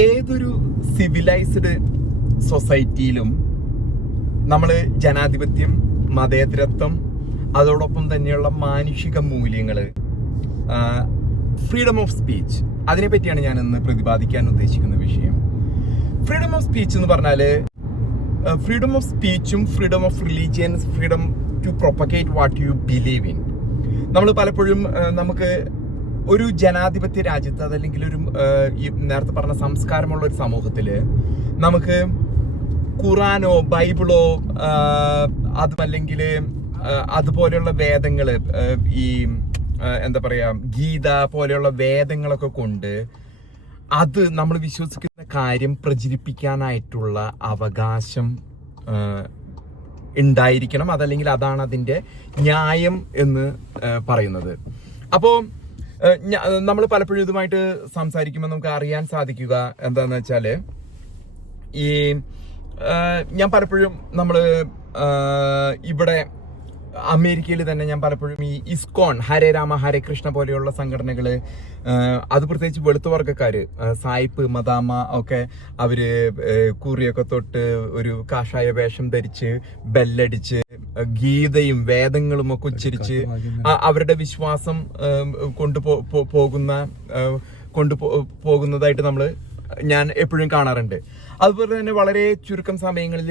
ഏതൊരു സിവിലൈസ്ഡ് സൊസൈറ്റിയിലും നമ്മൾ ജനാധിപത്യം മതേതരത്വം അതോടൊപ്പം തന്നെയുള്ള മാനുഷിക മൂല്യങ്ങൾ ഫ്രീഡം ഓഫ് സ്പീച്ച് അതിനെ പറ്റിയാണ് ഞാൻ ഇന്ന് പ്രതിപാദിക്കാൻ ഉദ്ദേശിക്കുന്ന വിഷയം. ഫ്രീഡം ഓഫ് സ്പീച്ച് എന്ന് പറഞ്ഞാൽ freedom of സ്പീച്ചും freedom of religions freedom to propagate what you believe in നമ്മൾ പലപ്പോഴും നമുക്ക് ഒരു ജനാധിപത്യ രാജ്യത്ത് അതല്ലെങ്കിൽ ഒരു ഈ നേരത്തെ പറഞ്ഞ സംസ്കാരമുള്ള ഒരു സമൂഹത്തിൽ നമുക്ക് ഖുറാനോ ബൈബിളോ അതുമല്ലെങ്കിൽ അതുപോലെയുള്ള വേദങ്ങൾ ഈ എന്താ പറയാ ഗീത പോലെയുള്ള വേദങ്ങളൊക്കെ കൊണ്ട് അത് നമ്മൾ വിശ്വസിക്കുന്ന കാര്യം പ്രചരിപ്പിക്കാനായിട്ടുള്ള അവകാശം ഉണ്ടായിരിക്കണം. അതല്ലെങ്കിൽ അതാണ് അതിന്റെ ന്യായം എന്ന് പറയുന്നത്. അപ്പോൾ നമ്മൾ പലപ്പോഴും ഇതുമായിട്ട് സംസാരിക്കുമ്പോൾ നമുക്ക് അറിയാൻ സാധിക്കുക എന്താന്ന് വെച്ചാൽ ഈ ഞാൻ പലപ്പോഴും നമ്മൾ ഇവിടെ അമേരിക്കയിൽ തന്നെ ഞാൻ പലപ്പോഴും ഈ ഇസ്കോൺ ഹരേ രാമ ഹരേ കൃഷ്ണ പോലെയുള്ള സംഘടനകൾ അത് പ്രത്യേകിച്ച് വെളുത്ത വർഗക്കാര് സായിപ്പ് മദാമ ഒക്കെ അവർ കൂറിയൊക്കെ തൊട്ട് ഒരു കാഷായ വേഷം ധരിച്ച് ബെല്ലടിച്ച് ഗീതയും വേദങ്ങളും ഒക്കെ ഉച്ചരിച്ച് അവരുടെ വിശ്വാസം കൊണ്ടുപോ പോ- പോകുന്ന കൊണ്ടു പോകുന്നതായിട്ട് നമ്മൾ ഞാൻ എപ്പോഴും കാണാറുണ്ട്. അതുപോലെ തന്നെ വളരെ ചുരുക്കം സമയങ്ങളിൽ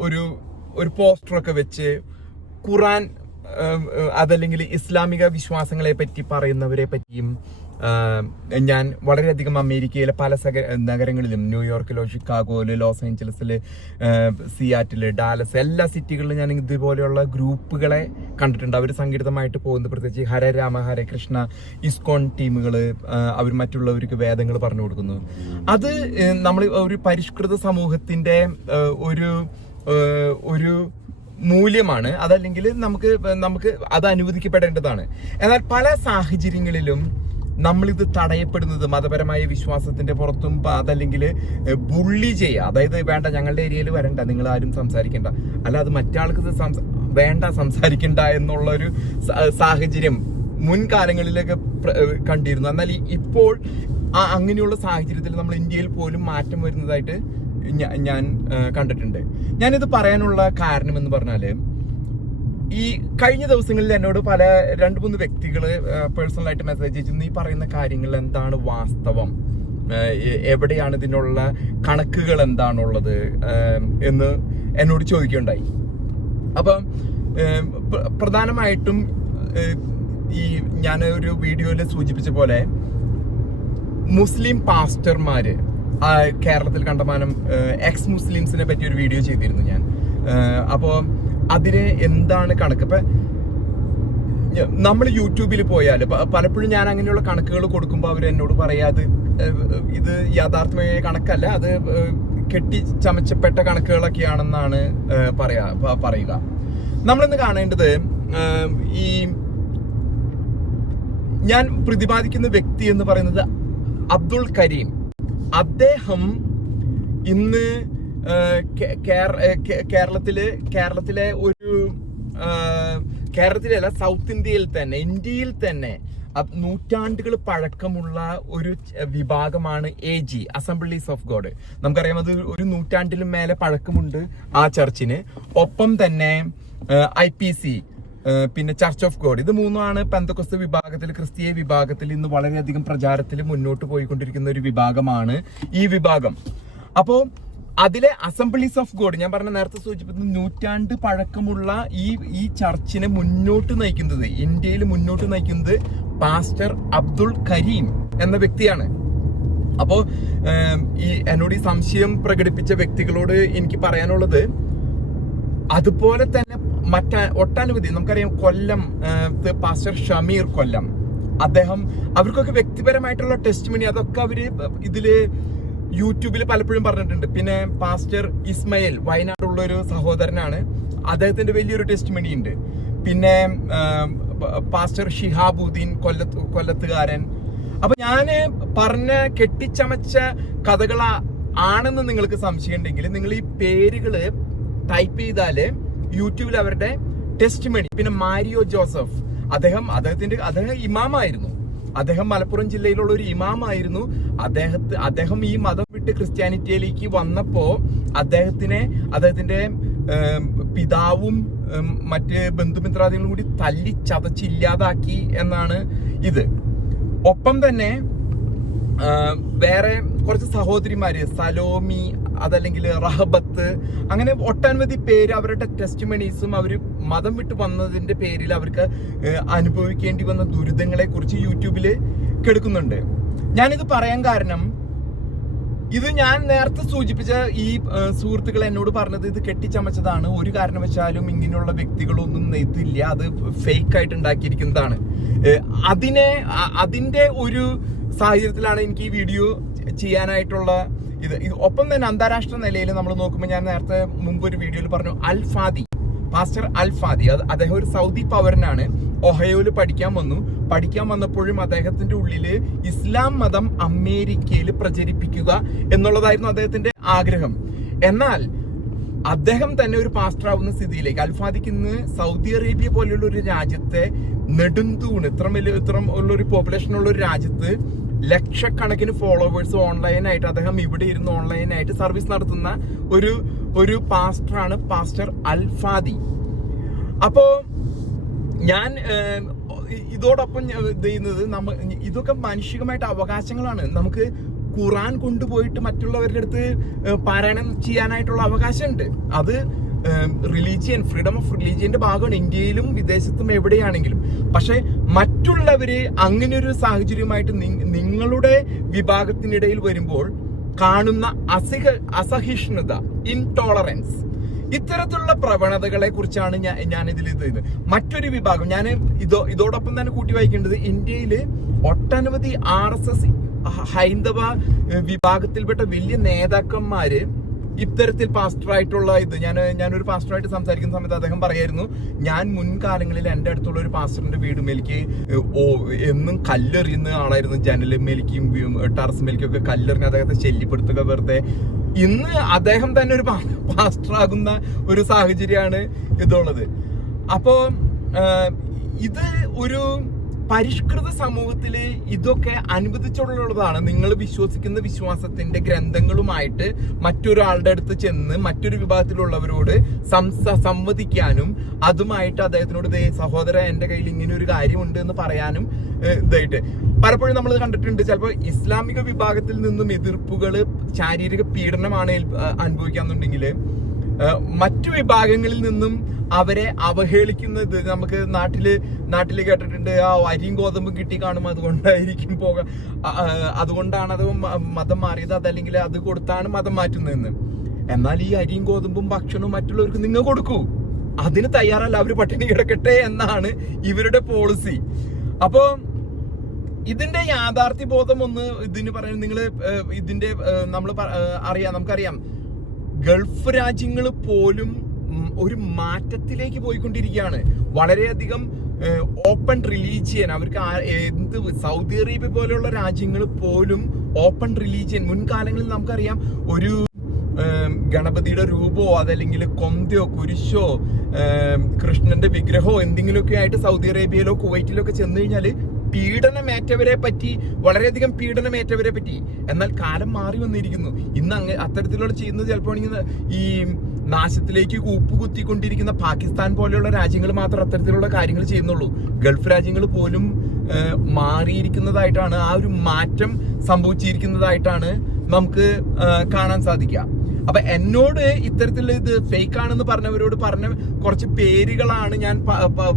ഒരു ഒരു പോസ്റ്ററൊക്കെ വെച്ച് ഖുറാൻ അതല്ലെങ്കിൽ ഇസ്ലാമിക വിശ്വാസങ്ങളെ പറ്റി പറയുന്നവരെ പറ്റിയും ഞാൻ വളരെയധികം അമേരിക്കയിലെ പല സക നഗരങ്ങളിലും ന്യൂയോർക്കിലോ ഷിക്കാഗോയിൽ ലോസ് ഏഞ്ചലസിൽ സിയാറ്റിൽ ഡാലസ് എല്ലാ സിറ്റികളിലും ഞാൻ ഇതുപോലെയുള്ള ഗ്രൂപ്പുകളെ കണ്ടിട്ടുണ്ട്. അവർ സംഗീതമായിട്ട് പോകുന്നത് പ്രത്യേകിച്ച് ഹരേ രാമ ഹരേ കൃഷ്ണ ഇസ്കോൺ ടീമുകൾ അവർ മറ്റുള്ളവർക്ക് വേദങ്ങൾ പറഞ്ഞു കൊടുക്കുന്നു. അത് നമ്മൾ ഒരു പരിഷ്കൃത സമൂഹത്തിന്റെ ഒരു ഒരു മൂല്യമാണ്. അതല്ലെങ്കിൽ നമുക്ക് നമുക്ക് അത് അനുവദിക്കപ്പെടേണ്ടതാണ്. എന്നാൽ പല സാഹചര്യങ്ങളിലും നമ്മളിത് തടയപ്പെടുന്നത് മതപരമായ വിശ്വാസത്തിന്റെ പുറത്തും അതല്ലെങ്കിൽ ബുള്ളി ചെയ്യുക. അതായത് വേണ്ട ഞങ്ങളുടെ ഏരിയയിൽ വരണ്ട നിങ്ങൾ ആരും സംസാരിക്കണ്ട. അല്ല അത് മറ്റാൾക്ക് വേണ്ട സംസാരിക്കണ്ട എന്നുള്ള ഒരു സാഹചര്യം മുൻകാലങ്ങളിലൊക്കെ കണ്ടിരുന്നു. എന്നാൽ ഇപ്പോൾ അങ്ങനെയുള്ള സാഹചര്യത്തിൽ നമ്മൾ ഇന്ത്യയിൽ പോലും മാറ്റം വരുന്നതായിട്ട് ഞാൻ കണ്ടിട്ടുണ്ട്. ഞാനിത് പറയാനുള്ള കാരണം എന്ന് പറഞ്ഞാൽ ഈ കഴിഞ്ഞ ദിവസങ്ങളിൽ എന്നോട് പല രണ്ട് മൂന്ന് വ്യക്തികൾ പേഴ്സണലായിട്ട് മെസ്സേജ് അയച്ചു. നീ പറയുന്ന കാര്യങ്ങൾ എന്താണ് വാസ്തവം? എവിടെയാണ് ഇതിനുള്ള കണക്കുകൾ എന്താണുള്ളത്? എന്ന് എന്നോട് ചോദിക്കുകയുണ്ടായി. അപ്പം പ്രധാനമായിട്ടും ഈ ഞാൻ ഒരു വീഡിയോയിൽ സൂചിപ്പിച്ച പോലെ മുസ്ലിം പാസ്റ്റർമാർ കേരളത്തിൽ കണ്ടമാനം എക്സ് മുസ്ലിംസിനെ പറ്റി ഒരു വീഡിയോ ചെയ്തിരുന്നു ഞാൻ. അപ്പോൾ അതിന് എന്താണ് കണക്ക്? ഇപ്പൊ നമ്മൾ യൂട്യൂബിൽ പോയാൽ പലപ്പോഴും ഞാൻ അങ്ങനെയുള്ള കണക്കുകൾ കൊടുക്കുമ്പോൾ അവർ എന്നോട് പറയാത് ഇത് യാഥാർത്ഥ്യമായ കണക്കല്ല അത് കെട്ടി ചമച്ചപ്പെട്ട കണക്കുകളൊക്കെയാണെന്നാണ് പറയാ പറയുക. നമ്മളിന്ന് കാണേണ്ടത് ഈ ഞാൻ പ്രതിപാദിക്കുന്ന വ്യക്തി എന്ന് പറയുന്നത് അബ്ദുൾ കരീം. അദ്ദേഹം ഇന്ന് കേരളത്തിൽ കേരളത്തിലെ ഒരു കേരളത്തിലല്ല സൗത്ത് ഇന്ത്യയിൽ തന്നെ ഇന്ത്യയിൽ തന്നെ നൂറ്റാണ്ടുകൾ പഴക്കമുള്ള ഒരു വിഭാഗമാണ് A G assemblies of God നമുക്കറിയാം അത് ഒരു നൂറ്റാണ്ടിലും മേലെ പഴക്കമുണ്ട് ആ ചർച്ചിന്. ഒപ്പം തന്നെ ഐ പി സി പിന്നെ ചർച്ച് ഓഫ് ഗോഡ് ഇത് മൂന്നുമാണ് പെന്തക്കൊസ്ത് വിഭാഗത്തിൽ ക്രിസ്തീയ വിഭാഗത്തിൽ ഇന്ന് വളരെയധികം പ്രചാരത്തിൽ മുന്നോട്ട് പോയിക്കൊണ്ടിരിക്കുന്ന ഒരു വിഭാഗമാണ് ഈ വിഭാഗം. അപ്പോ അതിലെ അസംബ്ലീസ് ഓഫ് ഗോഡ് ഞാൻ പറഞ്ഞ നേരത്തെ സൂചിപ്പിച്ചത് നൂറ്റാണ്ട് പഴക്കമുള്ള ഈ ഈ ചർച്ചിനെ മുന്നോട്ട് നയിക്കുന്നത് ഇന്ത്യയിൽ മുന്നോട്ട് നയിക്കുന്നത് പാസ്റ്റർ അബ്ദുൾ കരീം എന്ന വ്യക്തിയാണ്. അപ്പോ ഈ എന്നോട് ഈ സംശയം പ്രകടിപ്പിച്ച വ്യക്തികളോട് എനിക്ക് പറയാനുള്ളത് അതുപോലെ തന്നെ മറ്റ ഒട്ടനവധി നമുക്കറിയാം കൊല്ലം പാസ്റ്റർ ഷമീർ കൊല്ലം. അദ്ദേഹം അവർക്കൊക്കെ വ്യക്തിപരമായിട്ടുള്ള ടെസ്റ്റ് മണി അതൊക്കെ അവർ ഇതിൽ യൂട്യൂബിൽ പലപ്പോഴും പറഞ്ഞിട്ടുണ്ട്. പിന്നെ പാസ്റ്റർ ഇസ്മയിൽ വയനാടുള്ള ഒരു സഹോദരനാണ്. അദ്ദേഹത്തിന്റെ വലിയൊരു ടെസ്റ്റ് ഉണ്ട്. പിന്നെ പാസ്റ്റർ ഷിഹാബുദ്ദീൻ കൊല്ലത്ത് കൊല്ലത്തുകാരൻ. അപ്പൊ ഞാൻ പറഞ്ഞ കെട്ടിച്ചമച്ച കഥകൾ ആണെന്ന് നിങ്ങൾക്ക് സംശയമുണ്ടെങ്കിൽ നിങ്ങൾ ഈ പേരുകൾ ടൈപ്പ് ചെയ്താൽ യൂട്യൂബിൽ അവരുടെ ടെസ്റ്റ് മണി പിന്നെ മാരിയോ ജോസഫ്. അദ്ദേഹം അദ്ദേഹത്തിന്റെ അദ്ദേഹം ഇമാമായിരുന്നു. അദ്ദേഹം മലപ്പുറം ജില്ലയിലുള്ള ഒരു ഇമാമായിരുന്നു. അദ്ദേഹത്തെ അദ്ദേഹം ഈ മതം വിട്ട് ക്രിസ്ത്യാനിറ്റിയിലേക്ക് വന്നപ്പോ അദ്ദേഹത്തിനെ അദ്ദേഹത്തിന്റെ പിതാവും മറ്റ് ബന്ധുമിത്രാദികളും കൂടി തല്ലി ചതച്ചില്ലാതാക്കി എന്നാണ് ഇത്. ഒപ്പം തന്നെ വേറെ കുറച്ച് സഹോദരിമാര് സലോമി അതല്ലെങ്കിൽ റഹബത്ത് അങ്ങനെ ഒട്ടനവധി പേര് അവരുടെ ടെസ്റ്റ് മണീസും അവർ മതം വിട്ട് വന്നതിന്റെ പേരിൽ അവർക്ക് അനുഭവിക്കേണ്ടി വന്ന ദുരിതങ്ങളെ കുറിച്ച് യൂട്യൂബിൽ കെടുക്കുന്നുണ്ട്. ഞാനിത് പറയാൻ കാരണം ഇത് ഞാൻ നേരത്തെ സൂചിപ്പിച്ച ഈ സുഹൃത്തുക്കൾ എന്നോട് പറഞ്ഞത് ഇത് കെട്ടിച്ചമച്ചതാണ്. ഒരു കാരണവശാലും ഇങ്ങനെയുള്ള വ്യക്തികളൊന്നും ഇതില്ല. അത് ഫേക്ക് ആയിട്ട് ഉണ്ടാക്കിയിരിക്കുന്നതാണ്. അതിനെ അതിന്റെ ഒരു സാഹചര്യത്തിലാണ് എനിക്ക് ഈ വീഡിയോ ചെയ്യാനായിട്ടുള്ള ഇത് ഇത് ഒപ്പം തന്നെ അന്താരാഷ്ട്ര നിലയിൽ നമ്മൾ നോക്കുമ്പോൾ ഞാൻ നേരത്തെ മുമ്പ് ഒരു വീഡിയോയിൽ പറഞ്ഞു അൽഫാദി. പാസ്റ്റർ അൽഫാദി. അത് അദ്ദേഹം ഒരു സൗദി പൗരനാണ്. ഒഹയോയിൽ പഠിക്കാൻ വന്നു. പഠിക്കാൻ വന്നപ്പോഴും അദ്ദേഹത്തിന്റെ ഉള്ളിൽ ഇസ്ലാം മതം അമേരിക്കയിൽ പ്രചരിപ്പിക്കുക എന്നുള്ളതായിരുന്നു അദ്ദേഹത്തിന്റെ ആഗ്രഹം. എന്നാൽ അദ്ദേഹം തന്നെ ഒരു പാസ്റ്റർ ആവുന്ന സ്ഥിതിയിലേക്ക് അൽഫാദിക്ക് ഇന്ന് സൗദി അറേബ്യ പോലെയുള്ള ഒരു രാജ്യത്തെ നെടുന്തൂണ് ഇത്ര വലിയ ഇത്ര ഉള്ള ഒരു പോപ്പുലേഷൻ ഉള്ള ഒരു രാജ്യത്ത് ലക്ഷക്കണക്കിന് ഫോളോവേഴ്സ് ഓൺലൈനായിട്ട് അദ്ദേഹം ഇവിടെ ഇരുന്ന് ഓൺലൈനായിട്ട് സർവീസ് നടത്തുന്ന ഒരു ഒരു പാസ്റ്ററാണ് പാസ്റ്റർ അൽഫാദി. അപ്പോ ഞാൻ ഇതോടൊപ്പം ചെയ്യുന്നത് നമ്മ ഇതൊക്കെ മാനുഷികമായിട്ട് അവകാശങ്ങളാണ്. നമുക്ക് ഖുറാൻ കൊണ്ടുപോയിട്ട് മറ്റുള്ളവരുടെ അടുത്ത് പാരായണം ചെയ്യാനായിട്ടുള്ള അവകാശമുണ്ട്. അത് റിലീജിയൻ ഫ്രീഡം ഓഫ് റിലീജിയന്റെ ഭാഗമാണ്. ഇന്ത്യയിലും വിദേശത്തും എവിടെയാണെങ്കിലും. പക്ഷെ മറ്റുള്ളവരെ അങ്ങനെ ഒരു സാഹചര്യമായിട്ട് നിങ്ങളുടെ വിഭാഗത്തിനിടയിൽ വരുമ്പോൾ കാണുന്ന അസഹ അസഹിഷ്ണുത ഇൻടോളറൻസ് ഇത്തരത്തിലുള്ള പ്രവണതകളെ കുറിച്ചാണ് ഞാൻ ഞാൻ ഇതിൽ ഇത് മറ്റൊരു വിഭാഗം ഞാൻ ഇതോ ഇതോടൊപ്പം തന്നെ കൂട്ടി വായിക്കേണ്ടത് ഇന്ത്യയിൽ ഒട്ടനവധി ആർ എസ് എസ് ഹൈന്ദവ വിഭാഗത്തിൽപ്പെട്ട വലിയ നേതാക്കന്മാര് ഇത്തരത്തിൽ പാസ്റ്ററായിട്ടുള്ള ഇത്. ഞാൻ ഞാനൊരു പാസ്റ്ററായിട്ട് സംസാരിക്കുന്ന സമയത്ത് അദ്ദേഹം പറയായിരുന്നു ഞാൻ മുൻകാലങ്ങളിൽ എന്റെ അടുത്തുള്ള ഒരു പാസ്റ്ററിന്റെ വീട് മേലേക്ക് ഓ എന്നും കല്ലെറിയുന്ന ആളായിരുന്നു ജനൽ മേലേക്കും ടെറസ് മേലേക്കും ഒക്കെ കല്ലെറിഞ്ഞ് അദ്ദേഹത്തെ ശല്യപ്പെടുത്തുക വെറുതെ. ഇന്ന് അദ്ദേഹം തന്നെ ഒരു പാസ്റ്റർ ആകുന്ന ഒരു സാഹചര്യമാണ് ഇതുള്ളത്. അപ്പോൾ ഇത് ഒരു പരിഷ്കൃത സമൂഹത്തിൽ ഇതൊക്കെ അനുവദിച്ചുള്ളതാണ് നിങ്ങൾ വിശ്വസിക്കുന്ന വിശ്വാസത്തിന്റെ ഗ്രന്ഥങ്ങളുമായിട്ട് മറ്റൊരാളുടെ അടുത്ത് ചെന്ന് മറ്റൊരു വിഭാഗത്തിലുള്ളവരോട് സംസ സംവദിക്കാനും അതുമായിട്ട് അദ്ദേഹത്തിനോട് ദേ സഹോദര എന്റെ കയ്യിൽ ഇങ്ങനെ ഒരു കാര്യമുണ്ട് എന്ന് പറയാനും ഇതായിട്ട്. പലപ്പോഴും നമ്മൾ കണ്ടിട്ടുണ്ട്. ചിലപ്പോൾ ഇസ്ലാമിക വിഭാഗത്തിൽ നിന്നും എതിർപ്പുകൾ ശാരീരിക പീഡനമാണ് അനുഭവിക്കാന്നുണ്ടെങ്കിൽ മറ്റു വിഭാഗങ്ങളിൽ നിന്നും അവരെ അവഹേളിക്കുന്നത് നമുക്ക് നാട്ടിൽ നാട്ടിൽ കേട്ടിട്ടുണ്ട്. ആ അരിയും ഗോതമ്പും കിട്ടി കാണും അതുകൊണ്ടായിരിക്കും പോക ആ, ആ, അതുകൊണ്ടാണ് അത് മതം മാറിയത്. അതല്ലെങ്കിൽ അത് കൊടുത്താണ് മതം മാറ്റുന്നതെന്ന്. എന്നാൽ ഈ അരിയും ഗോതമ്പും ഭക്ഷണവും മറ്റുള്ളവർക്ക് നിങ്ങൾ കൊടുക്കൂ. അതിന് തയ്യാറല്ല. അവർ പട്ടിണി കിടക്കട്ടെ എന്നാണ് ഇവരുടെ പോളിസി അപ്പോ ഇതിന്റെ യാഥാർത്ഥ്യ ബോധം ഒന്ന് ഇതിന് പറയുന്നത് നിങ്ങൾ ഇതിന്റെ നമ്മൾ അറിയാം. നമുക്കറിയാം. ഗൾഫ് രാജ്യങ്ങൾ പോലും ഒരു മാറ്റത്തിലേക്ക് പോയിക്കൊണ്ടിരിക്കുകയാണ്. വളരെയധികം ഓപ്പൺ റിലീജിയൻ അവർക്ക് എന്ത് സൗദി അറേബ്യ പോലെയുള്ള രാജ്യങ്ങൾ പോലും ഓപ്പൺ റിലീജിയൻ മുൻകാലങ്ങളിൽ നമുക്കറിയാം ഒരു ഗണപതിയുടെ രൂപമോ അതല്ലെങ്കിൽ കൊന്തയോ കുരിശോ കൃഷ്ണന്റെ വിഗ്രഹമോ എന്തെങ്കിലുമൊക്കെ ആയിട്ട് സൗദി അറേബ്യയിലോ കുവൈറ്റിലോ ഒക്കെ ചെന്ന് കഴിഞ്ഞാൽ പീഡനമേറ്റവരെ പറ്റി വളരെയധികം പീഡനമേറ്റവരെ പറ്റി എന്നാൽ കാലം മാറി വന്നിരിക്കുന്നു. ഇന്ന് അങ്ങ് അത്തരത്തിലുള്ള ചെയ്യുന്നത് ചിലപ്പോൾ ഈ നാശത്തിലേക്ക് കൂപ്പുകുത്തിക്കൊണ്ടിരിക്കുന്ന പാകിസ്ഥാൻ പോലെയുള്ള രാജ്യങ്ങൾ മാത്രം അത്തരത്തിലുള്ള കാര്യങ്ങൾ ചെയ്യുന്നുള്ളൂ. ഗൾഫ് രാജ്യങ്ങൾ പോലും മാറിയിരിക്കുന്നതായിട്ടാണ് ആ ഒരു മാറ്റം സംഭവിച്ചിരിക്കുന്നതായിട്ടാണ് നമുക്ക് കാണാൻ സാധിക്കുക. അപ്പൊ എന്നോട് ഇത്തരത്തിലുള്ള ഇത് ഫേക്ക് ആണെന്ന് പറഞ്ഞവരോട് പറഞ്ഞ കുറച്ച് പേരുകളാണ് ഞാൻ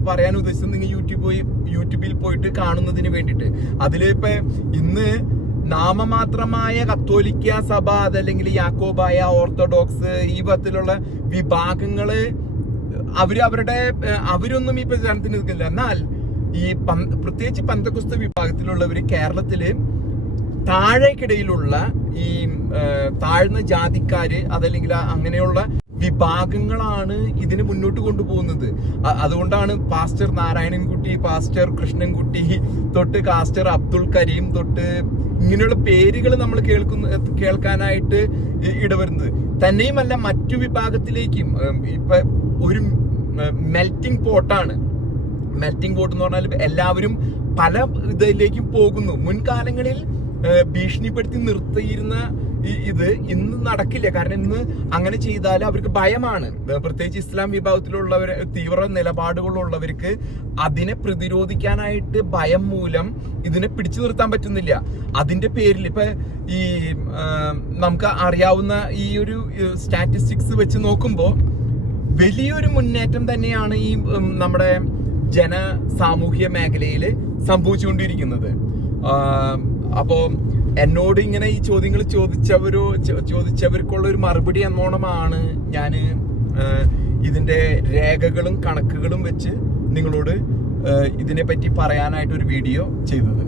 പറയാൻ ഉദ്ദേശിച്ചത്. നിങ്ങൾ യൂട്യൂബ് പോയി യൂട്യൂബിൽ പോയിട്ട് കാണുന്നതിന് വേണ്ടിയിട്ട്. അതിലിപ്പോ ഇന്ന് നാമമാത്രമായ കത്തോലിക്ക സഭ അതല്ലെങ്കിൽ യാക്കോബായ ഓർത്തഡോക്സ് ഈ പത്തിലുള്ള വിഭാഗങ്ങൾ അവർ അവരുടെ അവരൊന്നും ഈ പ്രചാരണത്തിന് നിൽക്കില്ല. എന്നാൽ ഈ പ്രത്യേകിച്ച് പന്തകുസ്ത വിഭാഗത്തിലുള്ളവര് കേരളത്തിൽ താഴേക്കിടയിലുള്ള ഈ താഴ്ന്ന ജാതിക്കാര് അതല്ലെങ്കിൽ അങ്ങനെയുള്ള വിഭാഗങ്ങളാണ് ഇതിന് മുന്നോട്ട് കൊണ്ടുപോകുന്നത്. അതുകൊണ്ടാണ് പാസ്റ്റർ നാരായണൻകുട്ടി പാസ്റ്റർ കൃഷ്ണൻകുട്ടി തൊട്ട് കാസ്റ്റർ അബ്ദുൾ കരീം തൊട്ട് ഇങ്ങനെയുള്ള പേരുകൾ നമ്മൾ കേൾക്കുന്ന കേൾക്കാനായിട്ട് ഇടവരുന്നത്. തന്നെയുമല്ല മറ്റു വിഭാഗത്തിലേക്കും ഇപ്പൊ ഒരു മെൽറ്റിംഗ് പോട്ടാണ്. മെൽറ്റിംഗ് പോട്ട് എന്ന് പറഞ്ഞാൽ എല്ലാവരും പല ഇതിലേക്കും പോകുന്നു. മുൻകാലങ്ങളിൽ ഭീഷണിപ്പെടുത്തി നിർത്തിയിരുന്ന ഇത് ഇന്ന് നടക്കില്ല. കാരണം ഇന്ന് അങ്ങനെ ചെയ്താൽ അവർക്ക് ഭയമാണ്. പ്രത്യേകിച്ച് ഇസ്ലാം വിഭാഗത്തിലുള്ളവർ തീവ്ര നിലപാടുകളുള്ളവർക്ക് അതിനെ പ്രതിരോധിക്കാനായിട്ട് ഭയം മൂലം ഇതിനെ പിടിച്ചു നിർത്താൻ പറ്റുന്നില്ല. അതിന്റെ പേരിൽ ഇപ്പൊ ഈ നമുക്ക് അറിയാവുന്ന ഈ ഒരു സ്റ്റാറ്റിസ്റ്റിക്സ് വെച്ച് നോക്കുമ്പോൾ വലിയൊരു മുന്നേറ്റം തന്നെയാണ് ഈ നമ്മുടെ ജന സാമൂഹ്യ മേഖലയിൽ സംഭവിച്ചുകൊണ്ടിരിക്കുന്നത്. അപ്പോ എന്നോട് ഇങ്ങനെ ഈ ചോദ്യങ്ങൾ ചോദിച്ചവരോ ചോദിച്ചവർക്കുള്ള ഒരു മറുപടി എന്നോണമാണ് ഞാൻ ഇതിന്റെ രേഖകളും കണക്കുകളും വെച്ച് നിങ്ങളോട് ഇതിനെപ്പറ്റി പറയാനായിട്ട് ഒരു വീഡിയോ ചെയ്തത്.